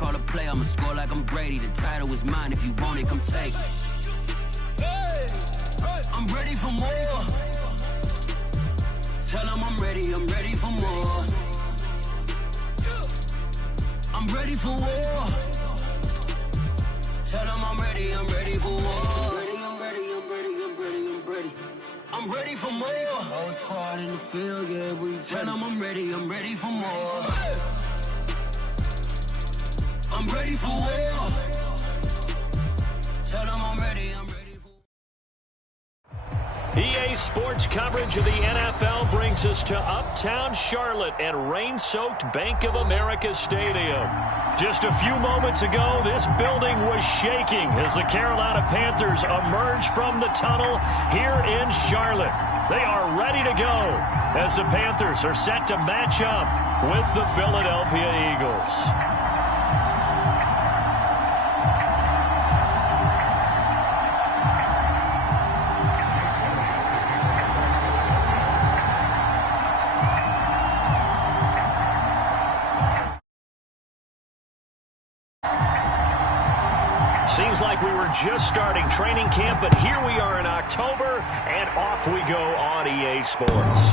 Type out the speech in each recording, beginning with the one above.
call a play, I'ma score like I'm Brady. The title is mine, if you want it, come take it. I'm ready for more. Tell them I'm ready for more. I'm ready for war. Tell them I'm ready for war. I'm ready for more. Whole squad in the field, yeah, we tell them I'm ready for more. I'm ready for war. Tell them I'm ready for EA Sports coverage of the NFL brings us to Uptown Charlotte and rain-soaked Bank of America Stadium. Just a few moments ago, this building was shaking as the Carolina Panthers emerged from the tunnel here in Charlotte. They are ready to go as the Panthers are set to match up with the Philadelphia Eagles. Seems like we were just starting training camp, but here we are in October, and off we go on EA Sports.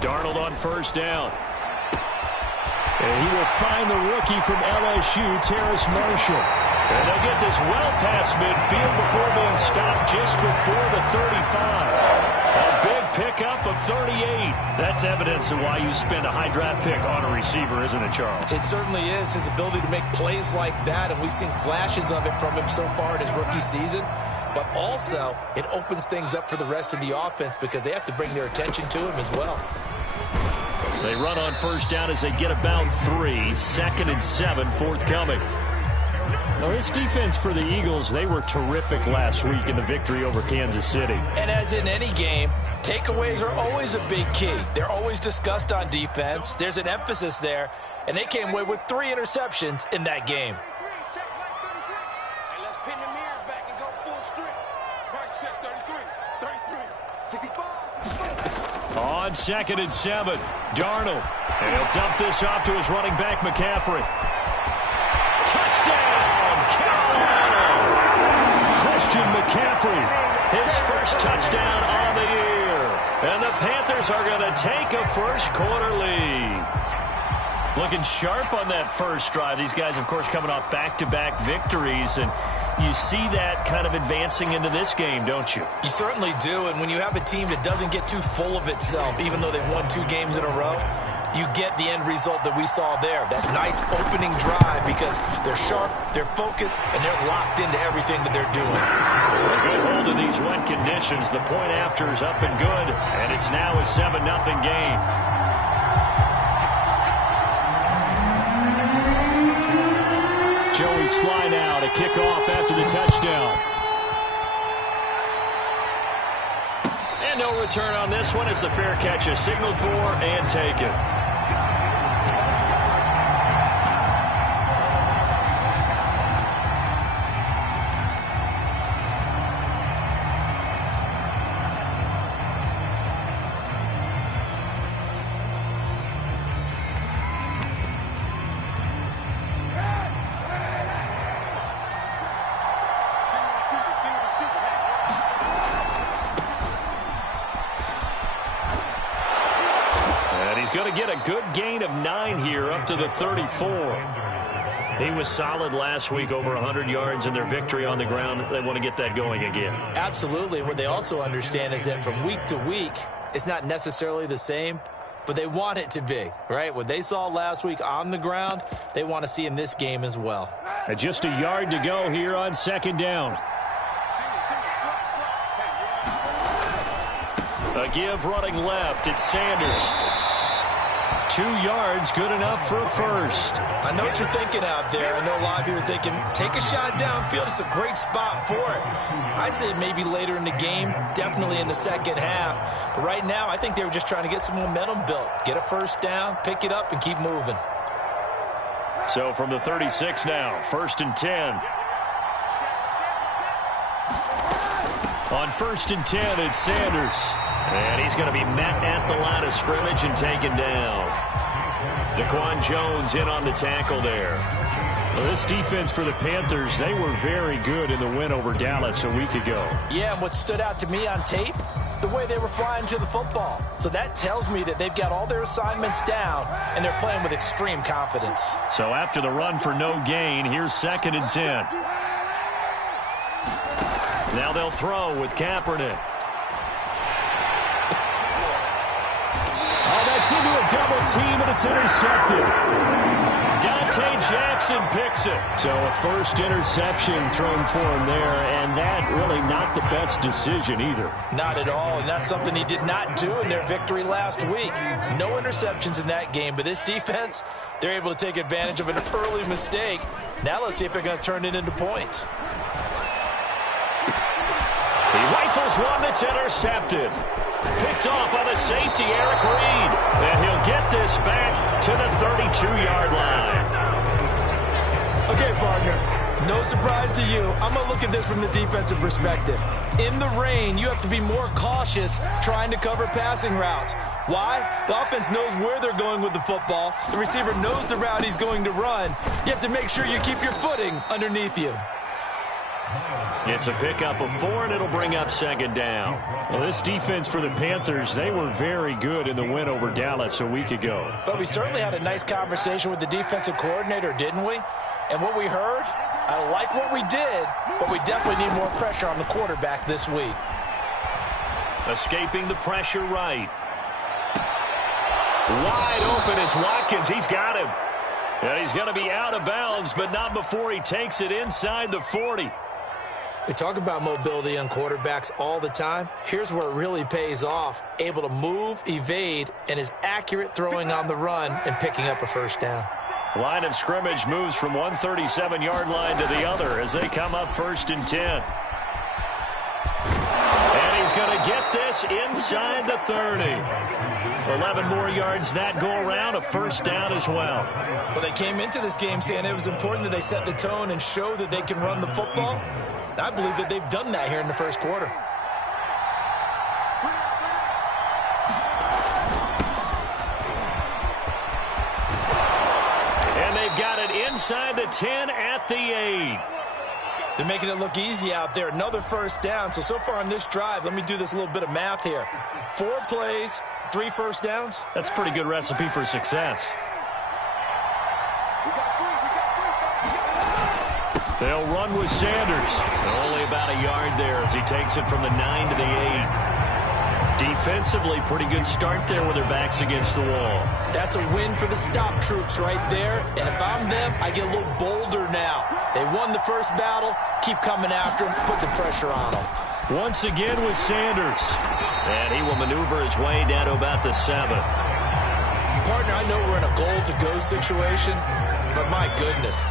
Darnold on first down. And he will find the rookie from LSU, Terrace Marshall. And they'll get this well past midfield before being stopped just before the 35. A big pickup of 38. That's evidence of why you spend a high draft pick on a receiver, isn't it, Charles? It certainly is. His ability to make plays like that, and we've seen flashes of it from him so far in his rookie season. But also, it opens things up for the rest of the offense because they have to bring their attention to him as well. They run on first down as they get about 3. 2nd and 7 forthcoming. Now, this defense for the Eagles, they were terrific last week in the victory over Kansas City. And as in any game, takeaways are always a big key. They're always discussed on defense. There's an emphasis there, and they came away with 3 interceptions in that game. On 2nd and 7, Darnold. And he'll dump this off to his running back, McCaffrey. Touchdown, Carolina! Christian McCaffrey, his first touchdown on the year. And the Panthers are going to take a first quarter lead. Looking sharp on that first drive. These guys, of course, coming off back-to-back victories, and you see that kind of advancing into this game, don't you? You certainly do, and when you have a team that doesn't get too full of itself, even though they've won 2 games in a row, you get the end result that we saw there, that nice opening drive, because they're sharp, they're focused, and they're locked into everything that they're doing. A good hold of these wet conditions. The point after is up and good, and it's now a 7-0 game. Joey Sly now to kick off after the touchdown. And no return on this one as the fair catch is signaled for and taken. Going to get a good gain of 9 here up to the 34. He was solid last week, over 100 yards in their victory on the ground. They want to get that going again. Absolutely. What they also understand is that from week to week, it's not necessarily the same, but they want it to be, right? What they saw last week on the ground, they want to see in this game as well. And just a yard to go here on 2nd down. A give running left. It's Sanders. 2 yards, good enough for a first. I know what you're thinking out there. I know a lot of you are thinking, take a shot downfield. It's a great spot for it. I'd say maybe later in the game, definitely in the second half. But right now, I think they were just trying to get some momentum built. Get a first down, pick it up, and keep moving. So from the 36 now, 1st and 10. On 1st and 10, it's Sanders. And he's going to be met at the line of scrimmage and taken down. Daquan Jones in on the tackle there. Well, this defense for the Panthers, they were very good in the win over Dallas a week ago. Yeah, and what stood out to me on tape, the way they were flying to the football. So that tells me that they've got all their assignments down, and they're playing with extreme confidence. So after the run for no gain, here's 2nd and 10. Now they'll throw with Kaepernick. Oh, that's into a double team, and it's intercepted. Dante Jackson picks it. So a first interception thrown for him there, and that really not the best decision either. Not at all, and that's something he did not do in their victory last week. No interceptions in that game, but this defense, they're able to take advantage of an early mistake. Now let's see if they're going to turn it into points. He rifles one that's intercepted. Picked off by the safety, Eric Reed. And he'll get this back to the 32-yard line. Okay, partner, no surprise to you. I'm going to look at this from the defensive perspective. In the rain, you have to be more cautious trying to cover passing routes. Why? The offense knows where they're going with the football. The receiver knows the route he's going to run. You have to make sure you keep your footing underneath you. It's a pickup of 4, and it'll bring up 2nd down. Well, this defense for the Panthers, they were very good in the win over Dallas a week ago. But we certainly had a nice conversation with the defensive coordinator, didn't we? And what we heard, I like what we did, but we definitely need more pressure on the quarterback this week. Escaping the pressure right. Wide open is Watkins. He's got him. And he's going to be out of bounds, but not before he takes it inside the 40. We talk about mobility on quarterbacks all the time. Here's where it really pays off. Able to move, evade, and is accurate throwing on the run and picking up a first down. Line of scrimmage moves from one 37-yard line to the other as they come up 1st and 10. And he's going to get this inside the 30. 11 more yards that go around, a first down as well. Well, they came into this game saying it was important that they set the tone and show that they can run the football. And I believe that they've done that here in the first quarter. And they've got it inside the 10 at the 8. They're making it look easy out there. Another first down. So far on this drive, let me do this little bit of math here. 4 plays, 3 first downs. That's a pretty good recipe for success. They'll run with Sanders. Only about a yard there as he takes it from the 9 to the 8. Defensively, pretty good start there with their backs against the wall. That's a win for the stop troops right there. And if I'm them, I get a little bolder now. They won the first battle. Keep coming after them. Put the pressure on them. Once again with Sanders. And he will maneuver his way down to about the 7. Partner, I know we're in a goal-to-go situation, but my goodness.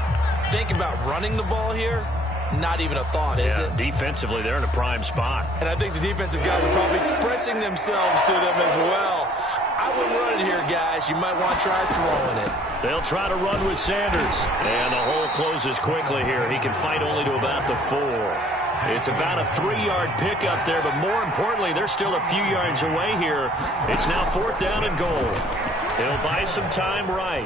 Think about running the ball here. Not even a thought, is it? Defensively, they're in a prime spot. And I think the defensive guys are probably expressing themselves to them as well. I wouldn't run it here, guys. You might want to try throwing it. They'll try to run with Sanders. And the hole closes quickly here. He can fight only to about the 4. It's about a 3-yard pickup there, but more importantly, they're still a few yards away here. It's now 4th down and goal. He'll buy some time right.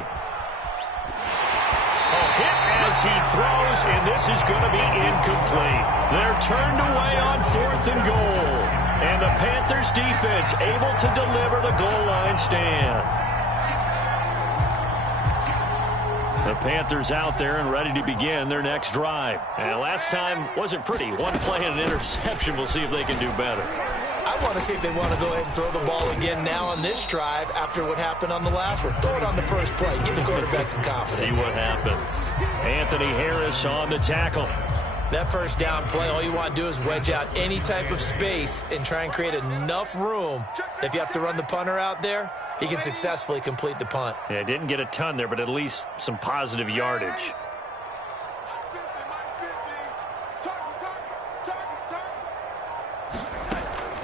Hit as he throws, and this is going to be incomplete. They're turned away on 4th and goal. And the Panthers defense able to deliver the goal line stand. The Panthers out there and ready to begin their next drive. And last time wasn't pretty. 1 play and an interception. We'll see if they can do better. I want to see if they want to go ahead and throw the ball again now on this drive after what happened on the last one. Throw it on the first play. Give the quarterback some confidence. See what happens. Anthony Harris on the tackle. That first down play, all you want to do is wedge out any type of space and try and create enough room. If you have to run the punter out there, he can successfully complete the punt. Yeah, didn't get a ton there, but at least some positive yardage.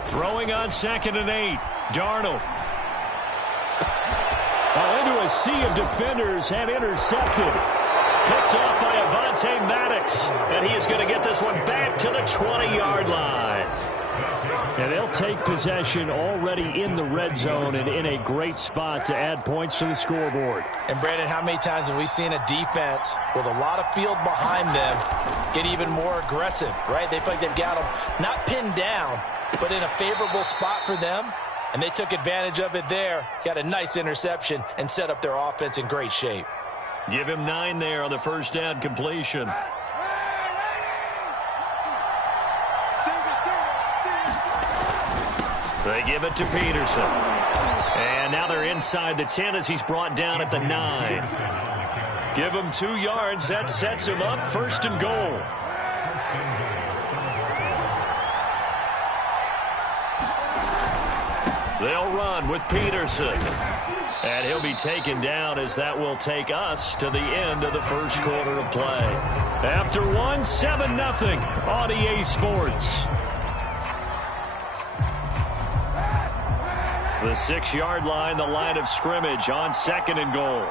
Throwing on 2nd and 8. Darnold. Into a sea of defenders and intercepted. Picked off by Avonte Maddox. And he is going to get this one back to the 20-yard line. And they'll take possession already in the red zone and in a great spot to add points to the scoreboard. And, Brandon, how many times have we seen a defense with a lot of field behind them get even more aggressive, right? They feel like they've got them not pinned down, but in a favorable spot for them. And they took advantage of it there, got a nice interception, and set up their offense in great shape. Give him 9 there on the first down completion. They give it to Peterson. And now they're inside the 10 as he's brought down at the 9. Give him 2 yards. That sets him up 1st and goal. They'll run with Peterson. And he'll be taken down as that will take us to the end of the first quarter of play. After 1, 7-0 on EA Sports. The 6-yard line, the line of scrimmage on 2nd and goal.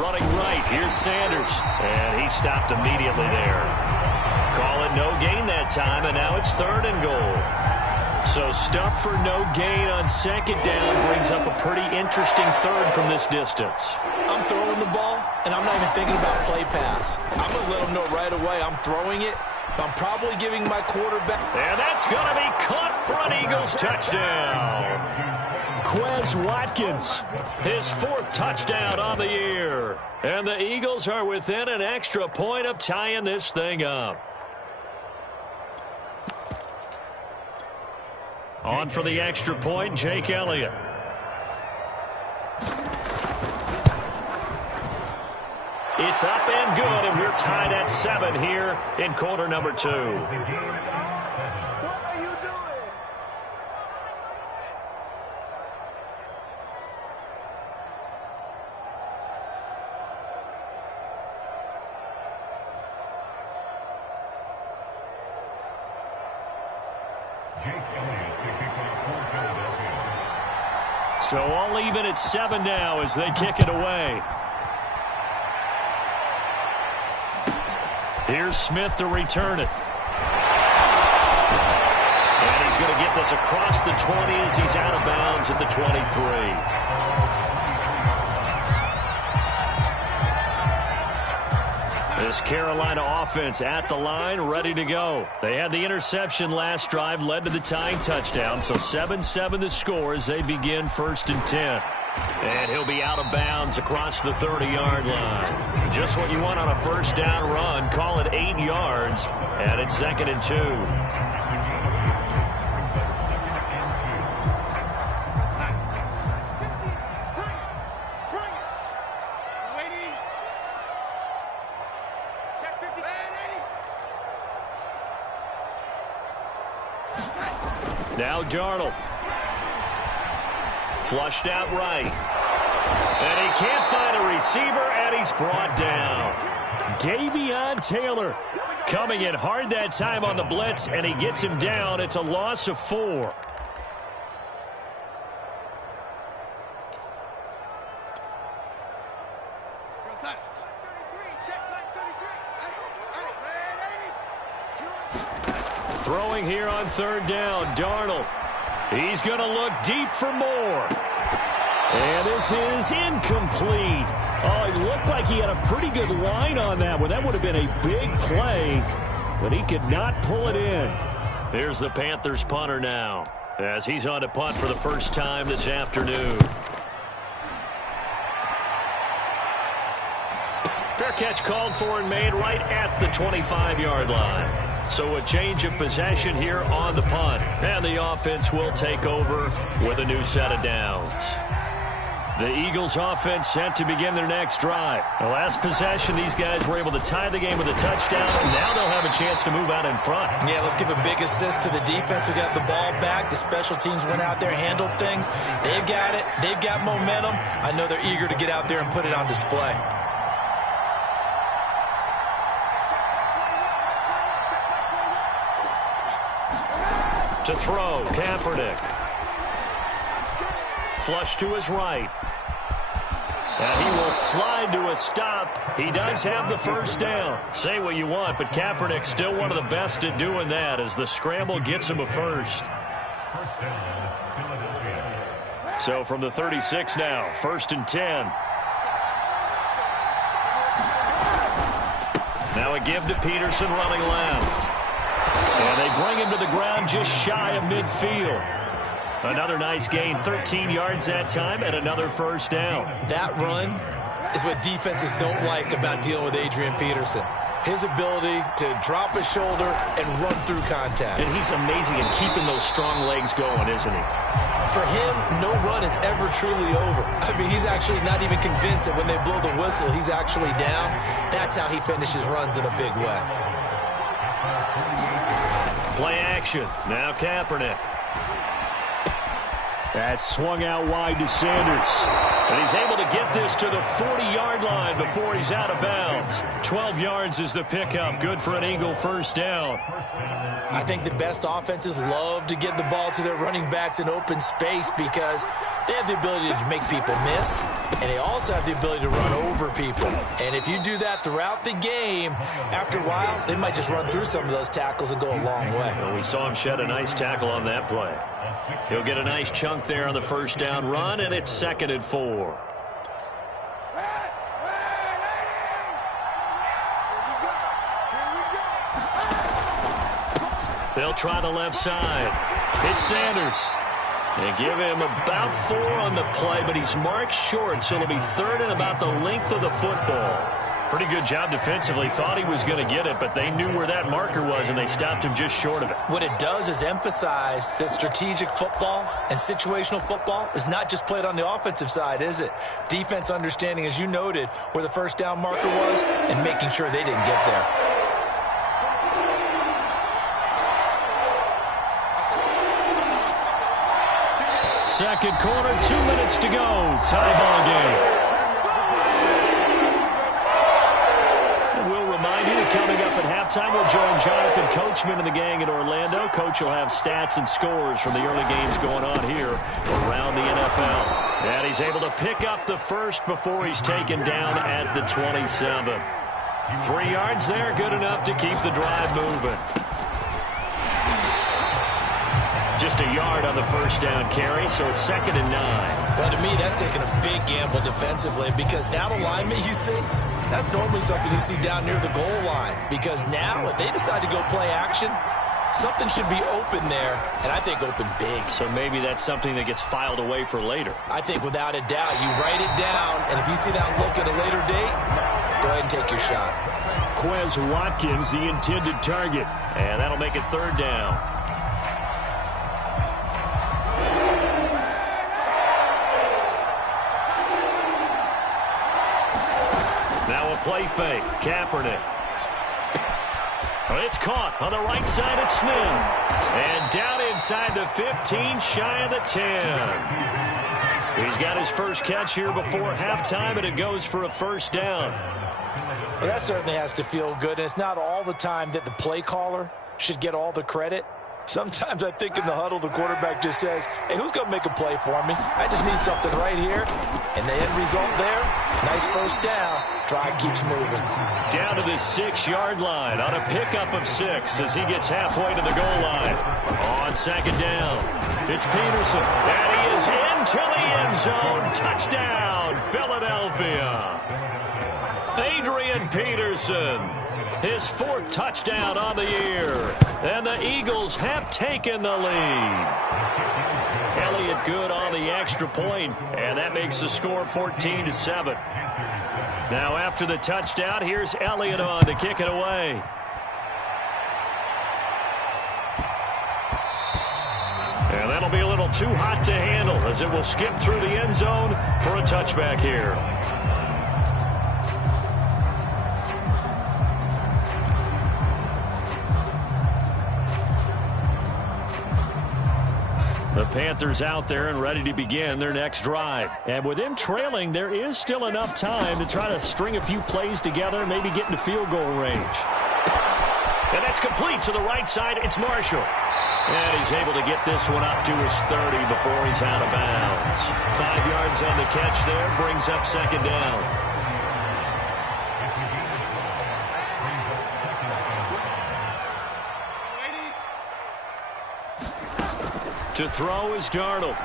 Running right, here's Sanders. And he stopped immediately there. Call it no gain that time, and now it's 3rd and goal. So stuff for no gain on 2nd down brings up a pretty interesting 3rd from this distance. I'm throwing the ball, and I'm not even thinking about play pass. I'm going to let them know right away I'm throwing it. I'm probably giving my quarterback. And that's going to be caught for an Eagles touchdown. Quez Watkins, his 4th touchdown on the year. And the Eagles are within an extra point of tying this thing up. On for the extra point, Jake Elliott. It's up and good, and we're tied at 7 here in quarter number 2. What are you doing? So all even at 7 now as they kick it away. Here's Smith to return it. And he's going to get this across the 20 as he's out of bounds at the 23. This Carolina offense at the line, ready to go. They had the interception last drive, led to the tying touchdown. So 7-7 the score as they begin 1st and 10. And he'll be out of bounds across the 30-yard line. Just what you want on a first down run. Call it 8 yards. And it's 2nd and 2. Now Darnold. Flushed out right. And he can't find a receiver, and he's brought down. Davion Taylor coming in hard that time on the blitz, and he gets him down. It's a loss of 4. Throwing here on 3rd down, Darnold. He's going to look deep for more. And this is incomplete. Oh, it looked like he had a pretty good line on that one. That would have been a big play, but he could not pull it in. Here's the Panthers punter now, as he's on to punt for the first time this afternoon. Fair catch called for and made right at the 25-yard line. So a change of possession here on the punt. And the offense will take over with a new set of downs. The Eagles offense set to begin their next drive. The last possession, these guys were able to tie the game with a touchdown. Now they'll have a chance to move out in front. Yeah, let's give a big assist to the defense who got the ball back. The special teams went out there, handled things. They've got it. They've got momentum. I know they're eager to get out there and put it on display. To throw, Kaepernick. Flush to his right. And he will slide to a stop. He does have the first down. Say what you want, but Kaepernick's still one of the best at doing that as the scramble gets him a first. So from the 36 now, 1st and 10. Now a give to Peterson running left. And they bring him to the ground just shy of midfield. Another nice gain, 13 yards that time, and another first down. That run is what defenses don't like about dealing with Adrian Peterson. His ability to drop his shoulder and run through contact. And he's amazing at keeping those strong legs going, isn't he? For him, no run is ever truly over. I mean, he's actually not even convinced that when they blow the whistle, he's actually down. That's how he finishes runs in a big way. Play action. Now Kaepernick. That's swung out wide to Sanders. And he's able to get this to the 40-yard line before he's out of bounds. 12 yards is the pickup. Good for an Eagle first down. I think the best offenses love to get the ball to their running backs in open space because they have the ability to make people miss, and they also have the ability to run over people. And if you do that throughout the game, after a while, they might just run through some of those tackles and go a long way. Well, we saw him shed a nice tackle on that play. He'll get a nice chunk there on the first down run, and it's 2nd and 4. They'll try the left side. It's Sanders. They give him about 4 on the play, but he's marked short, so it'll be 3rd and about the length of the football. Pretty good job defensively. Thought he was going to get it, but they knew where that marker was, and they stopped him just short of it. What it does is emphasize that strategic football and situational football is not just played on the offensive side, is it? Defense understanding, as you noted, where the first down marker was and making sure they didn't get there. Second quarter, 2 minutes to go. Tie ball game. And we'll remind you that coming up at halftime, we'll join Jonathan Coachman and the gang in Orlando. Coach will have stats and scores from the early games going on here around the NFL. And he's able to pick up the first before he's taken down at the 27. 3 yards there, good enough to keep the drive moving. Just a yard on the first down carry, so it's 2nd and 9. Well, to me, that's taking a big gamble defensively because that alignment you see, that's normally something you see down near the goal line. Because now, if they decide to go play action, something should be open there, and I think open big. So maybe that's something that gets filed away for later. I think without a doubt, you write it down, and if you see that look at a later date, go ahead and take your shot. Quez Watkins, the intended target. And that'll make it 3rd down. Now a play fake. Kaepernick. It's caught on the right side at Smith. And down inside the 15, shy of the 10. He's got his first catch here before halftime, and it goes for a first down. Well, that certainly has to feel good, and it's not all the time that the play caller should get all the credit. Sometimes I think in the huddle, the quarterback just says, hey, who's going to make a play for me? I just need something right here. And the end result there, nice first down. Drive keeps moving. Down to the 6-yard line on a pickup of 6 as he gets halfway to the goal line. On 2nd down, it's Peterson. And he is into the end zone. Touchdown, Philadelphia. Adrian Peterson. His 4th touchdown on the year. And the Eagles have taken the lead. Elliott good on the extra point, and that makes the score 14-7. Now after the touchdown, here's Elliott on to kick it away. And that'll be a little too hot to handle as it will skip through the end zone for a touchback here. The Panthers out there and ready to begin their next drive. And with them trailing, there is still enough time to try to string a few plays together, maybe get into field goal range. And that's complete to the right side. It's Marshall. And he's able to get this one up to his 30 before he's out of bounds. 5 yards on the catch there, brings up second down. To throw is Darnold.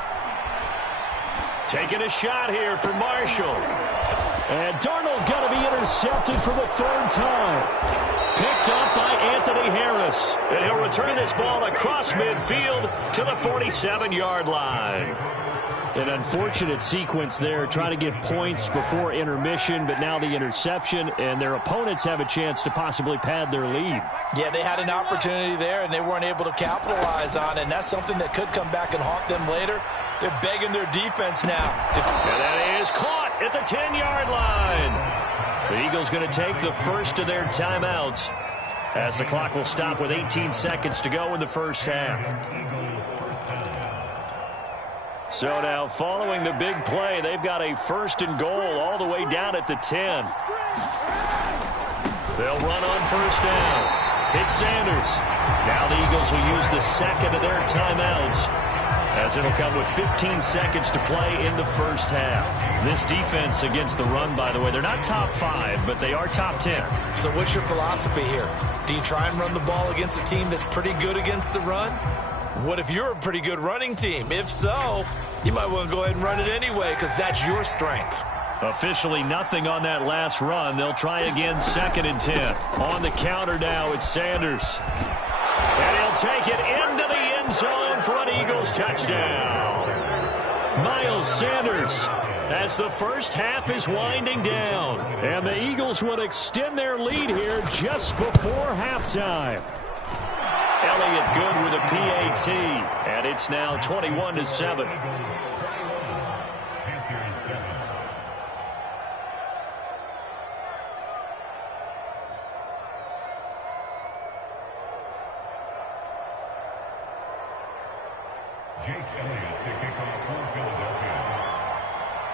Taking a shot here for Marshall. And Darnold got to be intercepted for the third time. Picked up by Anthony Harris. And he'll return this ball across midfield to the 47-yard line. An unfortunate sequence there, trying to get points before intermission, but now the interception, and their opponents have a chance to possibly pad their lead. Yeah, they had an opportunity there, and they weren't able to capitalize on it, and that's something that could come back and haunt them later. They're begging their defense now. And that is caught at the 10-yard line. The Eagles going to take the first of their timeouts as the clock will stop with 18 seconds to go in the first half. So now, following the big play, they've got a first and goal all the way down at the 10. They'll run on first down. It's Sanders. Now the Eagles will use the second of their timeouts, as it'll come with 15 seconds to play in the first half. This defense against the run, by the way, they're not top 5, but they are top 10. So what's your philosophy here? Do you try and run the ball against a team that's pretty good against the run? What if you're a pretty good running team? If so, you might want to go ahead and run it anyway because that's your strength. Officially nothing on that last run. They'll try again, second and 10. On the counter now, it's Sanders. And he'll take it into the end zone for an Eagles touchdown. Miles Sanders, as the first half is winding down. And the Eagles will extend their lead here just before halftime. Elliott good with a PAT, and it's now 21-7.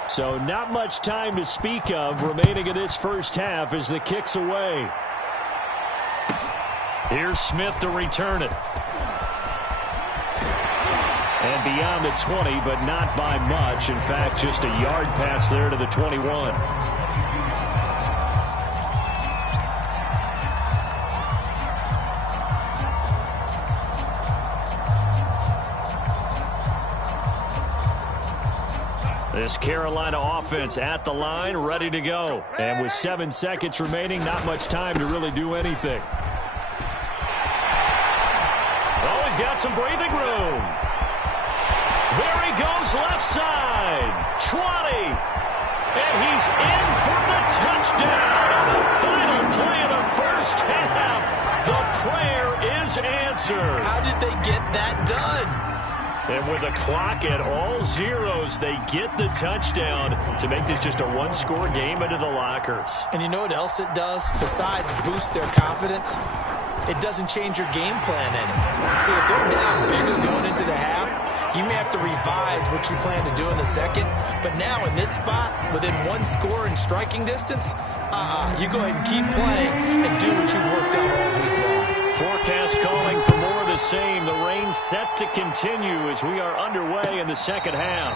So not much time to speak of remaining in this first half as the kick's away. Here's Smith to return it. And beyond the 20, but not by much. In fact, just a yard pass there to the 21. This Carolina offense at the line, ready to go. And with 7 seconds remaining, not much time to really do anything. Oh, he's got some breathing room. There he goes, left side. 20. And he's in for the touchdown on the final play of the first half. The prayer is answered. How did they get that done? And with the clock at all zeros, they get the touchdown to make this just a one-score game into the lockers. And you know what else it does? Besides boost their confidence, it doesn't change your game plan any. See, if they're down bigger going into the half, you may have to revise what you plan to do in the second. But now in this spot, within one score in striking distance, you go ahead and keep playing and do what you worked out all week long. Forecast calling for more of the same. The rain set to continue as we are underway in the second half.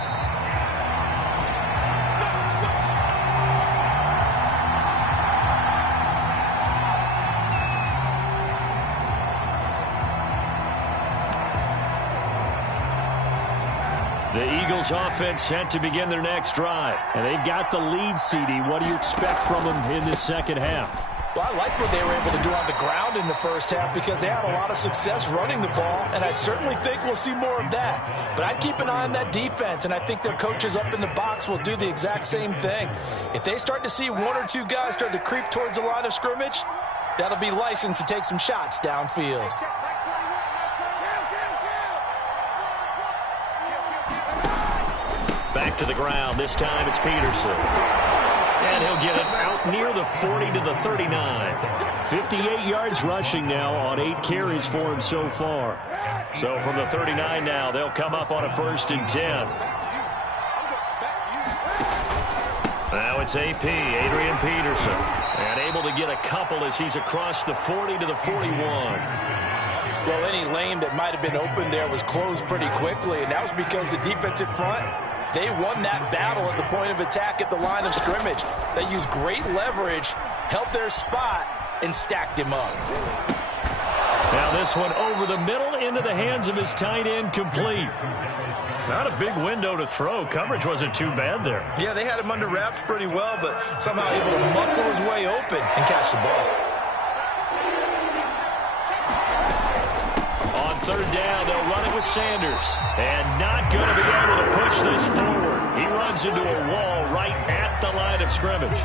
The Eagles offense set to begin their next drive. And they've got the lead, CD. What do you expect from them in this second half? Well, I like what they were able to do on the ground in the first half because they had a lot of success running the ball, and I certainly think we'll see more of that. But I'd keep an eye on that defense, and I think their coaches up in the box will do the exact same thing. If they start to see one or two guys start to creep towards the line of scrimmage, that'll be licensed to take some shots downfield. Back to the ground. This time it's Peterson. And he'll get it out near the 40 to the 39. 58 yards rushing now on 8 carries for him so far. So from the 39 now, they'll come up on a 1st and 10. Now it's AP, Adrian Peterson. And able to get a couple as he's across the 40 to the 41. Well, any lane that might have been open there was closed pretty quickly, and that was because the defensive front, they won that battle at the point of attack at the line of scrimmage. They used great leverage, held their spot, and stacked him up. Now this one over the middle into the hands of his tight end, complete. Not a big window to throw. Coverage wasn't too bad there. Yeah, they had him under wraps pretty well, but somehow able to muscle his way open and catch the ball. On 3rd down, they'll run it with Sanders. And not going to be able to push this forward. He runs into a wall right at the line of scrimmage.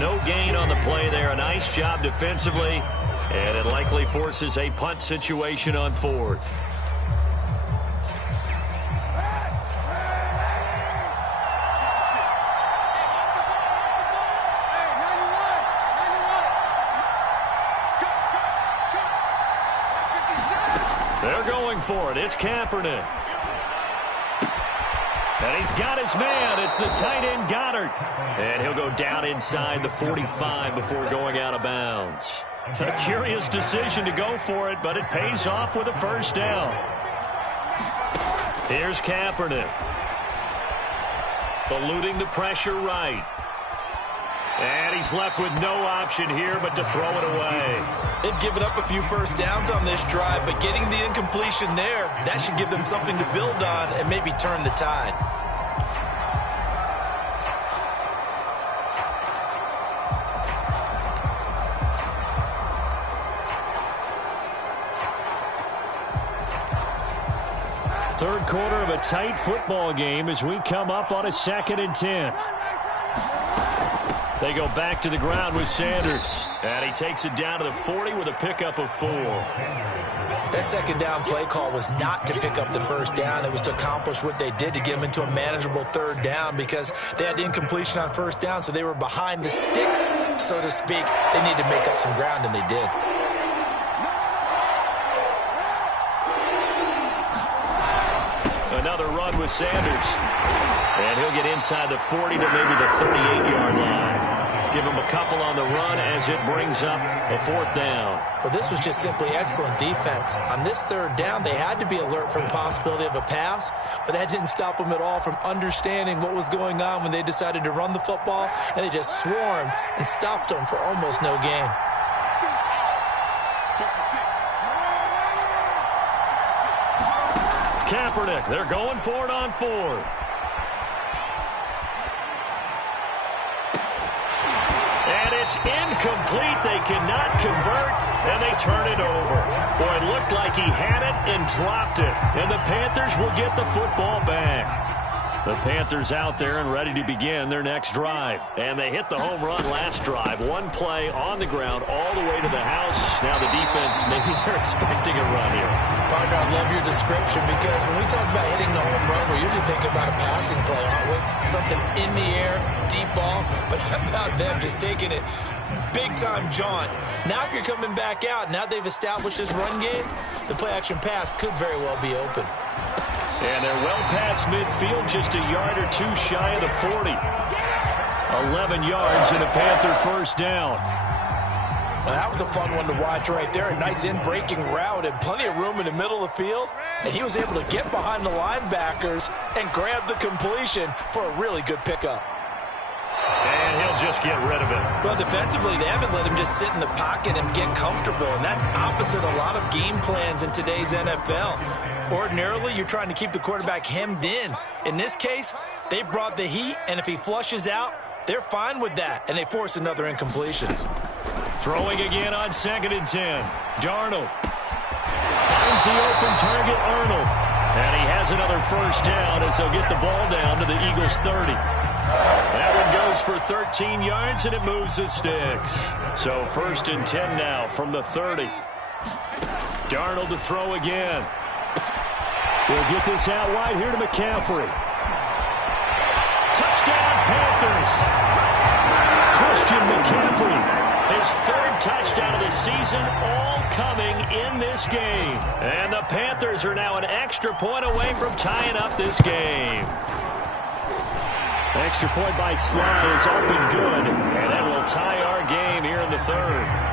No gain on the play there. A nice job defensively. And it likely forces a punt situation on 4th. They're going for it. It's Kaepernick. And he's got his man. It's the tight end Goddard. And he'll go down inside the 45 before going out of bounds. A curious decision to go for it, but it pays off with a 1st down. Here's Kaepernick. Eluding the pressure right. And he's left with no option here but to throw it away. They've given up a few 1st downs on this drive, but getting the incompletion there, that should give them something to build on and maybe turn the tide. Third quarter of a tight football game as we come up on a 2nd and 10. They go back to the ground with Sanders. And he takes it down to the 40 with a pickup of 4. That 2nd down play call was not to pick up the 1st down. It was to accomplish what they did to get them into a manageable 3rd down because they had incompletion on 1st down, so they were behind the sticks, so to speak. They needed to make up some ground, and they did. Another run with Sanders. And he'll get inside the 40 to maybe the 38-yard line. Give him a couple on the run as it brings up a 4th down. Well, this was just simply excellent defense. On this 3rd down, they had to be alert for the possibility of a pass, but that didn't stop them at all from understanding what was going on when they decided to run the football, and they just swarmed and stopped them for almost no gain. Kaepernick, they're going for it on 4th. And it's incomplete. They cannot convert, and they turn it over. Boy, it looked like he had it and dropped it. And the Panthers will get the football back. The Panthers out there and ready to begin their next drive. And they hit the home run last drive. One play on the ground all the way to the house. Now the defense, maybe they're expecting a run here. Partner, I love your description because when we talk about hitting the home run, we're usually thinking about a passing play, aren't we? Something in the air, deep ball. But how about them just taking it big-time jaunt? Now if you're coming back out, now they've established this run game, the play-action pass could very well be open. And they're well past midfield, just a yard or 2 shy of the 40. 11 yards and a Panther 1st down. Well, that was a fun one to watch right there. A nice in-breaking route and plenty of room in the middle of the field. And he was able to get behind the linebackers and grab the completion for a really good pickup. And he'll just get rid of it. Well, defensively, they haven't let him just sit in the pocket and get comfortable. And that's opposite a lot of game plans in today's NFL. Ordinarily, you're trying to keep the quarterback hemmed in. In this case, they brought the heat, and if he flushes out, they're fine with that, and they force another incompletion. Throwing again on 2nd and 10. Darnold finds the open target, Arnold. And he has another 1st down as they'll get the ball down to the Eagles' 30. That one goes for 13 yards, and it moves the sticks. So 1st and 10 now from the 30. Darnold to throw again. He'll get this out wide here to McCaffrey. Touchdown, Panthers. Christian McCaffrey, his third touchdown of the season, all coming in this game. And the Panthers are now an extra point away from tying up this game. Extra point by Sly is up and good, and that will tie our game here in the third.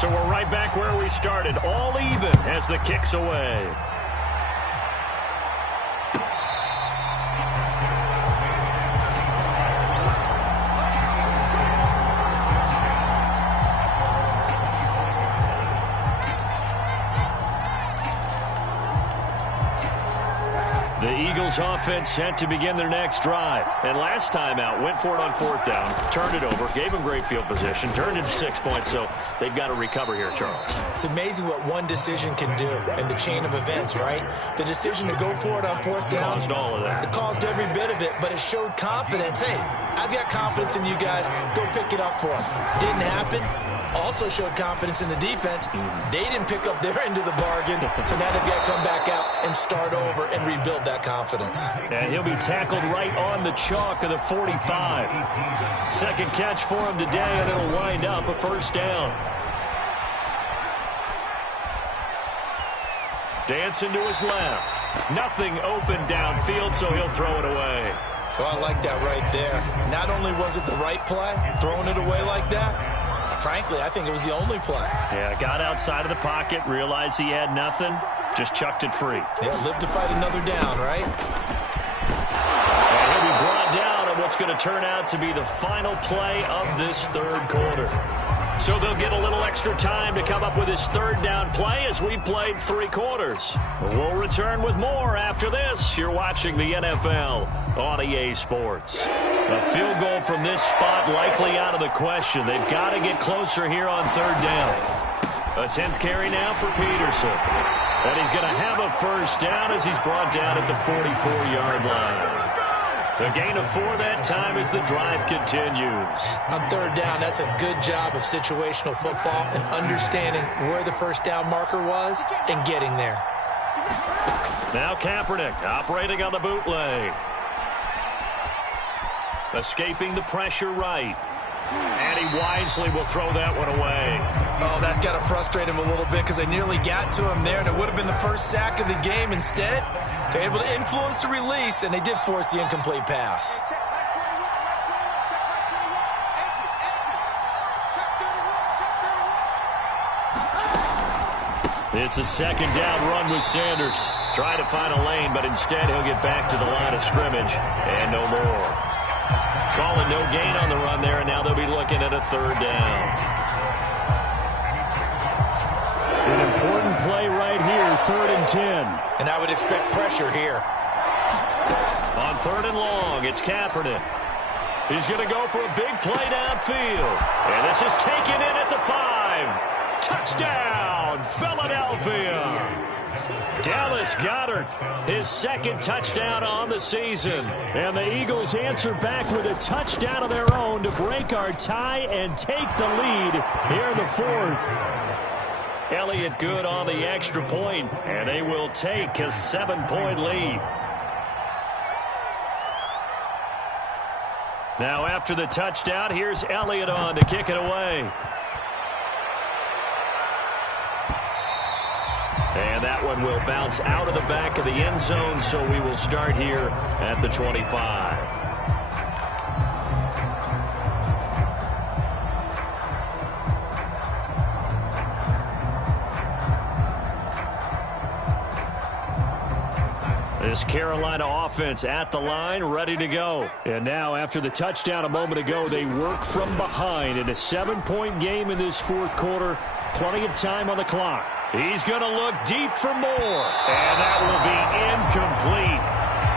So we're right back where we started, all even as the kick's away. The Eagles offense set to begin their next drive. And last time out, went for it on fourth down, turned it over, gave them great field position, turned it to 6 points, so they've got to recover here, Charles. It's amazing what one decision can do in the chain of events, right? The decision to go for it on fourth down. Caused all of that. It caused every bit of it, but it showed confidence. Hey, I've got confidence in you guys. Go pick it up for them. Didn't happen. Also showed confidence in the defense. They didn't pick up their end of the bargain, so now they've got to come back out and start over and rebuild that confidence. And he'll be tackled right on the chalk of the 45. Second catch for him today, and it'll wind up a first down. Dancing to his left. Nothing open downfield, so he'll throw it away. Oh, I like that right there. Not only was it the right play, throwing it away like that, frankly, I think it was the only play. Yeah, got outside of the pocket, realized he had nothing, just chucked it free. Yeah, live to fight another down, right? And he'll be brought down on what's going to turn out to be the final play of this third quarter. So they'll get a little extra time to come up with his third down play as we played 3 quarters. We'll return with more after this. You're watching the NFL on EA Sports. A field goal from this spot likely out of the question. They've got to get closer here on third down. A 10th carry now for Peterson. And he's going to have a first down as he's brought down at the 44-yard line. The gain of 4 that time as the drive continues. On third down, that's a good job of situational football and understanding where the first down marker was and getting there. Now Kaepernick operating on the bootleg. Escaping the pressure right. And he wisely will throw that one away. Oh, that's got to frustrate him a little bit because they nearly got to him there, and it would have been the first sack of the game. Instead, they're able to influence the release, and they did force the incomplete pass. It's a second down run with Sanders. Trying to find a lane, but instead he'll get back to the line of scrimmage, and no more. Calling no gain on the run there, and now they'll be looking at a third down. An important play right here, 3rd and 10. And I would expect pressure here. On 3rd and long, it's Kaepernick. He's going to go for a big play downfield. And this is taken in at the 5. Touchdown, Philadelphia. Dallas Goedert, his 2nd touchdown on the season. And the Eagles answer back with a touchdown of their own to break our tie and take the lead here in the 4th. Elliott good on the extra point, and they will take a 7-point lead. Now after the touchdown, here's Elliott on to kick it away. And that one will bounce out of the back of the end zone, so we will start here at the 25. This Carolina offense at the line, ready to go. And now, after the touchdown a moment ago, they work from behind in a 7-point game in this 4th quarter. Plenty of time on the clock. He's going to look deep for more. And that will be incomplete.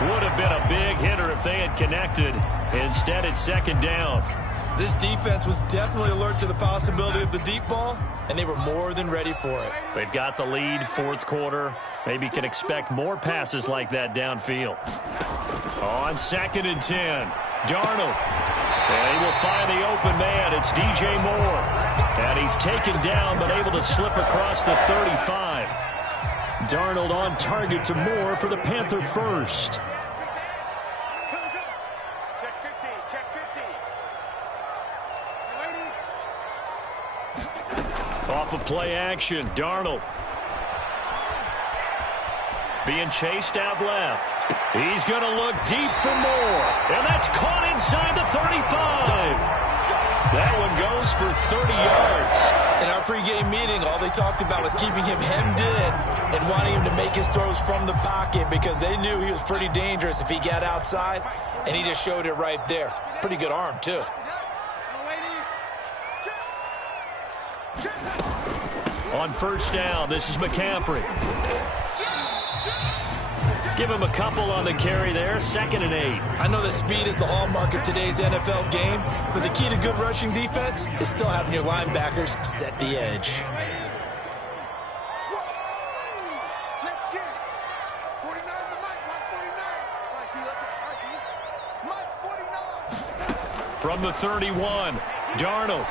Would have been a big hitter if they had connected. Instead, it's 2nd down. This defense was definitely alert to the possibility of the deep ball, and they were more than ready for it. They've got the lead, 4th quarter. Maybe can expect more passes like that downfield. On 2nd and 10, Darnold. And he will find the open man. It's DJ Moore. And he's taken down but able to slip across the 35. Darnold on target to Moore for the Panther first. Off of play action, Darnold. Being chased out left. He's going to look deep for Moore. And that's caught inside the 35. That one goes for 30 yards. In our pregame meeting, all they talked about was keeping him hemmed in and wanting him to make his throws from the pocket because they knew he was pretty dangerous if he got outside, and he just showed it right there. Pretty good arm, too. On first down, this is McCaffrey. Give him a couple on the carry there, 2nd and 8. I know that speed is the hallmark of today's NFL game, but the key to good rushing defense is still having your linebackers set the edge. From the 31, Darnold.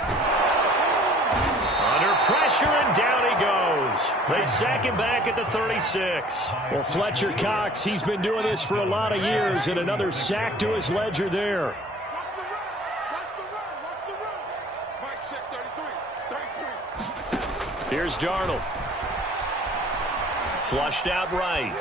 Under pressure, and down he goes. They sack him back at the 36. Well, Fletcher Cox, he's been doing this for a lot of years, and another sack to his ledger there. Here's Darnold. Flushed out right.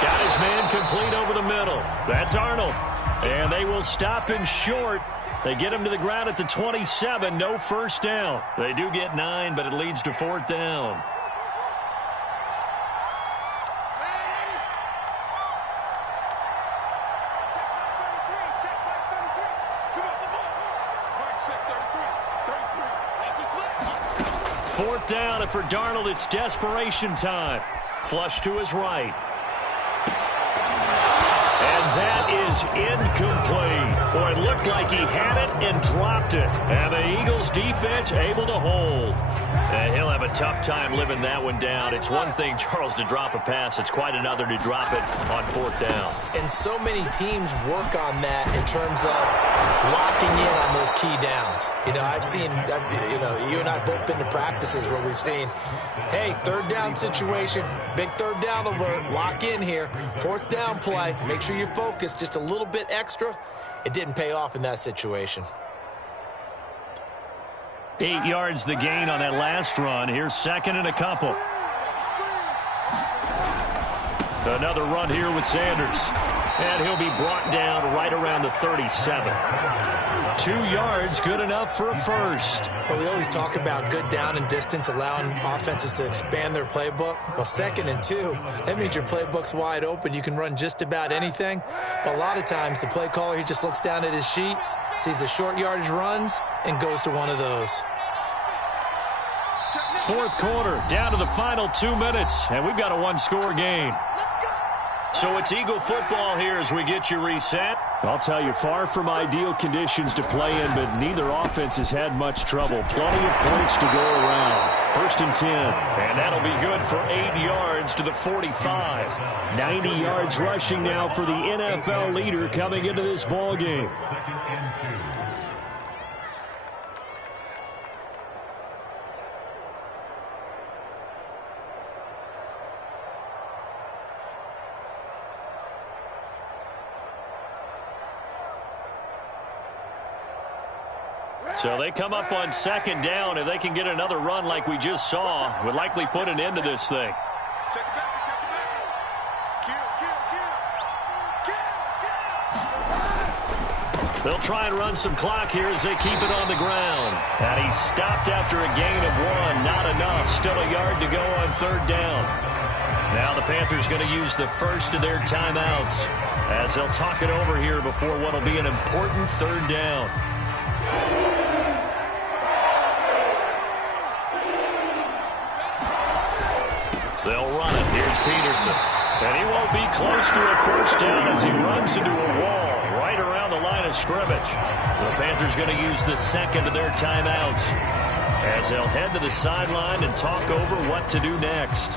Got his man complete over the middle. That's Arnold. And they will stop him short. They get him to the ground at the 27. No first down. They do get 9, but it leads to 4th down. Fourth down, and for Darnold, it's desperation time. Flush to his right. And that is incomplete. Boy, it looked like he had it and dropped it. And the Eagles defense able to hold. And he'll have a tough time living that one down. It's one thing, Charles, to drop a pass. It's quite another to drop it on 4th down. And so many teams work on that in terms of locking in on those key downs. You know, I've seen, you and I both been to practices where we've seen, hey, 3rd down situation, big 3rd down alert, lock in here, 4th down play, make sure you focus just a little bit extra. It didn't pay off in that situation. 8 yards the gain on that last run. Here's 2nd and a couple. Another run here with Sanders. And he'll be brought down right around the 37. 2 yards, good enough for a first. But we always talk about good down and distance, allowing offenses to expand their playbook. Well, 2nd and 2, that means your playbook's wide open. You can run just about anything. But a lot of times, the play caller, he just looks down at his sheet, sees the short yardage runs, and goes to one of those. 4th quarter, down to the final 2 minutes, and we've got a one-score game. So it's Eagle football here as we get you reset. I'll tell you, far from ideal conditions to play in, but neither offense has had much trouble. Plenty of points to go around. 1st and 10. And that'll be good for 8 yards to the 45. 90 yards rushing now for the NFL leader coming into this ball game. So they come up on 2nd down. If they can get another run like we just saw, would likely put an end to this thing. They'll try and run some clock here as they keep it on the ground. And he's stopped after a gain of 1. Not enough. Still a yard to go on 3rd down. Now the Panthers going to use the first of their timeouts as they'll talk it over here before what will be an important 3rd down. They'll run it. Here's Peterson. And he won't be close to a first down as he runs into a wall right around the line of scrimmage. The Panthers going to use the 2nd of their timeouts as they'll head to the sideline and talk over what to do next.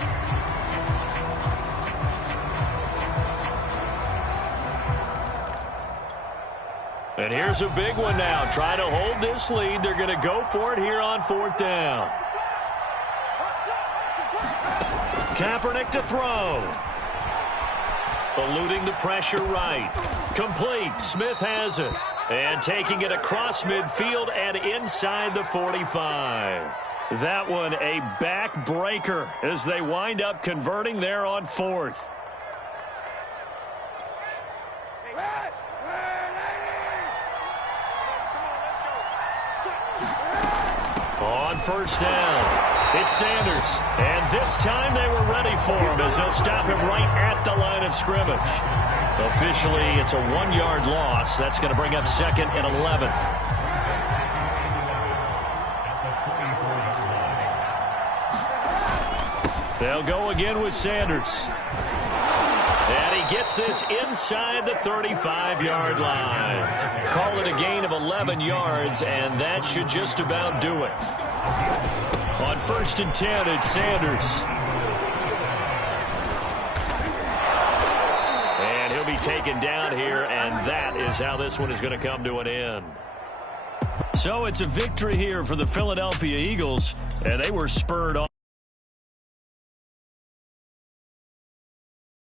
And here's a big one now. Trying to hold this lead. They're going to go for it here on 4th down. Kaepernick to throw. Eluding the pressure right. Complete. Smith has it. And taking it across midfield and inside the 45. That one a backbreaker as they wind up converting there on 4th. On 1st down. It's Sanders, and this time they were ready for him as they'll stop him right at the line of scrimmage. Officially, it's a 1-yard loss. That's going to bring up 2nd and 11. They'll go again with Sanders. And he gets this inside the 35-yard line. Call it a gain of 11 yards, and that should just about do it. On 1st and 10, it's Sanders. And he'll be taken down here, and that is how this one is going to come to an end. So it's a victory here for the Philadelphia Eagles, and they were spurred on.